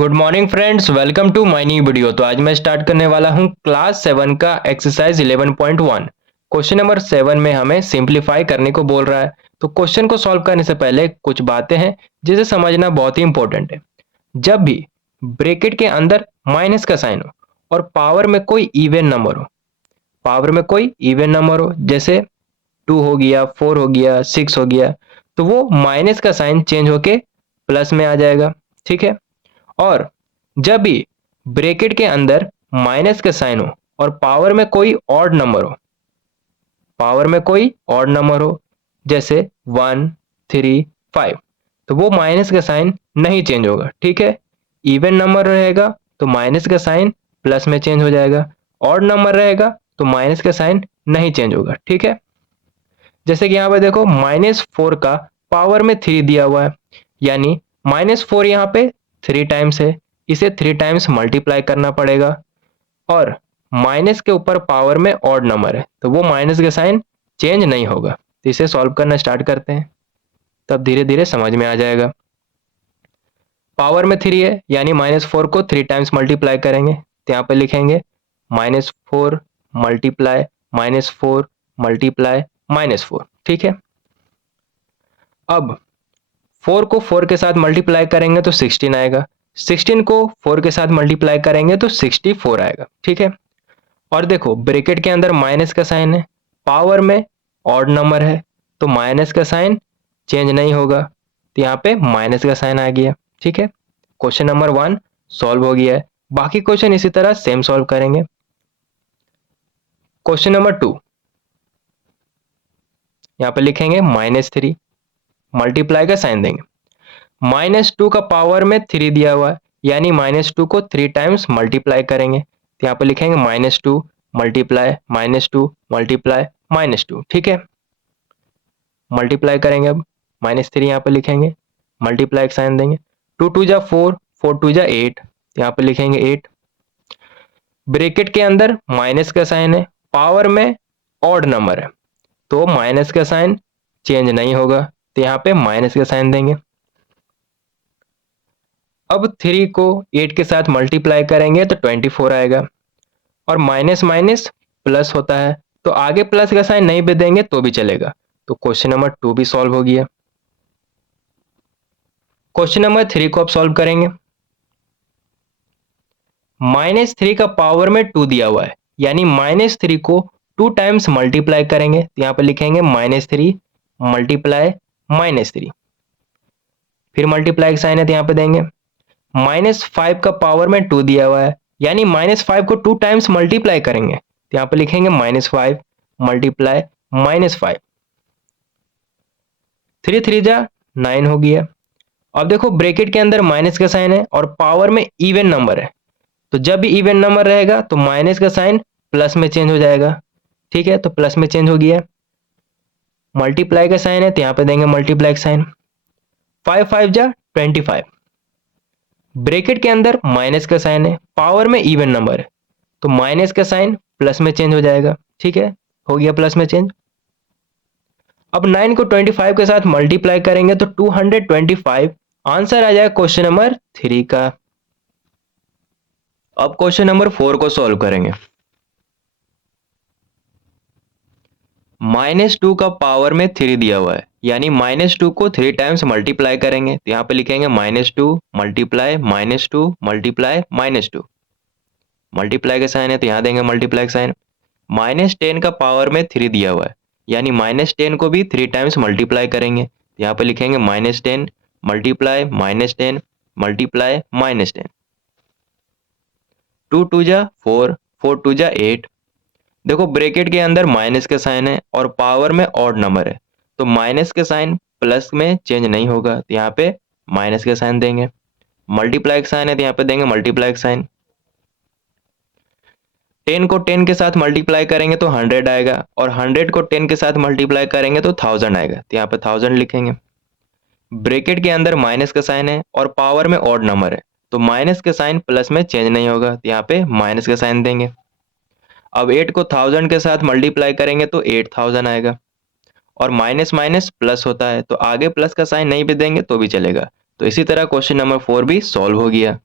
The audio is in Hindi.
Good morning friends, welcome to my new video. तो आज मैं स्टार्ट करने वाला हूं क्लास 7 का एक्सरसाइज 11.1। क्वेश्चन नंबर 7 में हमें सिंपलीफाई करने को बोल रहा है। तो क्वेश्चन को सॉल्व करने से पहले कुछ बातें हैं जिसे समझना बहुत ही इंपॉर्टेंट है। जब भी ब्रैकेट के अंदर माइनस का साइन हो और पावर में कोई इवन नंबर हो, जैसे 2 हो गया, 4 हो गया, 6 हो गया, तो वो माइनस का साइन चेंज होके प्लस में आ जाएगा। ठीक है। और जब भी ब्रैकेट के अंदर माइनस का साइन हो और पावर में कोई ऑड नंबर हो, जैसे 1, 3, 5, तो वो माइनस का साइन नहीं चेंज होगा। ठीक है। इवन नंबर रहेगा तो माइनस का साइन प्लस में चेंज हो जाएगा। ऑड नंबर रहेगा तो माइनस का साइन नहीं चेंज होगा। ठीक है। जैसे कि यहाँ पे देखो, -4 का पावर में 3 दिया हुआ है, यानी -4 यहाँ पे 3 टाइम्स है, इसे 3 टाइम्स मल्टीप्लाई करना पड़ेगा। और माइनस के ऊपर पावर में ऑड नंबर है तो वो माइनस का साइन चेंज नहीं होगा। तो इसे सॉल्व करना स्टार्ट करते हैं, तब धीरे धीरे समझ में आ जाएगा। पावर में 3 है, यानी -4 को 3 टाइम्स मल्टीप्लाई करेंगे, तो यहाँ पे लिखेंगे -4 मल्टीप्लाई -4 मल्टीप्लाई -4। ठीक है। अब 4 को 4 के साथ मल्टीप्लाई करेंगे तो 16 आएगा, 16 को 4 के साथ मल्टीप्लाई करेंगे तो 64 आएगा। ठीक है। और देखो, ब्रैकेट के अंदर माइनस का साइन है, पावर में ऑड नंबर है, तो माइनस का साइन चेंज नहीं होगा, तो यहाँ पे माइनस का साइन आ गया। ठीक है। क्वेश्चन नंबर 1 सॉल्व हो गया है। बाकी क्वेश्चन इसी तरह सेम सॉल्व करेंगे। क्वेश्चन नंबर 2, यहाँ पे लिखेंगे -3, मल्टीप्लाई का साइन देंगे। -2 का पावर में 3 दिया हुआ है, यानी -2 को 3 टाइम्स मल्टीप्लाई करेंगे, तो यहाँ पे लिखेंगे -2 मल्टीप्लाई -2 मल्टीप्लाई -2। ठीक है। मल्टीप्लाई करेंगे, अब -3 यहाँ पे लिखेंगे, मल्टीप्लाई का साइन देंगे। 2 2 जा 4, 4 2 जा 8, यहाँ पे लिखेंगे 8। ब्रैकेट के अंदर माइनस का साइन है, पावर में ऑड नंबर है, तो माइनस का साइन चेंज नहीं होगा, तो यहाँ पे माइनस का साइन देंगे। अब 3 को 8 के साथ मल्टीप्लाई करेंगे तो 24 आएगा। और माइनस माइनस प्लस होता है, तो आगे प्लस का साइन नहीं भी देंगे तो भी चलेगा। तो क्वेश्चन नंबर 2 भी सॉल्व हो गया। क्वेश्चन नंबर 3 को अब सॉल्व करेंगे। -3 का पावर में 2 दिया हुआ है, यानी -3 को 2 टाइम्स मल्टीप्लाई करेंगे, तो यहाँ पे लिखेंगे -3 मल्टीप्लाई -3। फिर मल्टीप्लाई का साइन है तो यहाँ पे देंगे। -5 का पावर में 2 दिया हुआ है, यानी -5 को 2 टाइम्स मल्टीप्लाई करेंगे, तो यहाँ पे लिखेंगे -5 मल्टीप्लाई -5। 3 3 जा 9 हो गया। अब देखो, ब्रैकेट के अंदर माइनस का साइन है और पावर में इवन नंबर है, तो जब भी इवन नंबर रहेगा तो माइनस का साइन प्लस में चेंज हो जाएगा। ठीक है। तो प्लस में चेंज हो गया। मल्टीप्लाई का साइन है तो यहाँ पे देंगे मल्टीप्लाई का साइन। 5 5 जा 25। ब्रैकेट के अंदर माइनस का साइन है, पावर में इवन नंबर है, तो माइनस का साइन प्लस में चेंज हो जाएगा। ठीक है। हो गया प्लस में चेंज। अब 9 को 25 के साथ मल्टीप्लाई करेंगे तो 225 आंसर आ जाएगा क्वेश्चन नंबर 3 का। अब क्वेश्चन नंबर 4 को सॉल्व करेंगे। -2 का पावर में 3 दिया हुआ है, यानी -2 को 3 टाइम्स मल्टीप्लाई करेंगे, तो यहाँ पे लिखेंगे -2 मल्टीप्लाई -2 मल्टीप्लाई -2। मल्टीप्लाई का साइन है तो यहाँ देंगे मल्टीप्लाई का साइन। -10 का पावर में 3 दिया हुआ है, यानी -10 को भी 3 टाइम्स मल्टीप्लाई करेंगे, तो यहाँ पे लिखेंगे -10 मल्टीप्लाई -10 मल्टीप्लाई -10। 2 2 जा 4, 4 2 जा 8। देखो, ब्रैकेट के अंदर माइनस का साइन है और पावर में ऑड नंबर है, तो माइनस का साइन प्लस में चेंज नहीं होगा, तो यहाँ पे माइनस का साइन देंगे। मल्टीप्लाई का साइन है तो यहाँ पे देंगे मल्टीप्लाई का साइन। 10 को 10 के साथ मल्टीप्लाई करेंगे तो 100 आएगा, और 100 को 10 के साथ मल्टीप्लाई करेंगे तो 1000 आएगा, तो यहाँ पे 1000 लिखेंगे। ब्रैकेट के अंदर माइनस का साइन है और पावर में ऑड नंबर है, तो माइनस का साइन प्लस में चेंज नहीं होगा, तो यहाँ पे माइनस का साइन देंगे। अब 8 को 1000 के साथ मल्टीप्लाई करेंगे तो 8000 आएगा, और माइनस माइनस प्लस होता है, तो आगे प्लस का साइन नहीं भी देंगे तो भी चलेगा। तो इसी तरह क्वेश्चन नंबर 4 भी सॉल्व हो गया।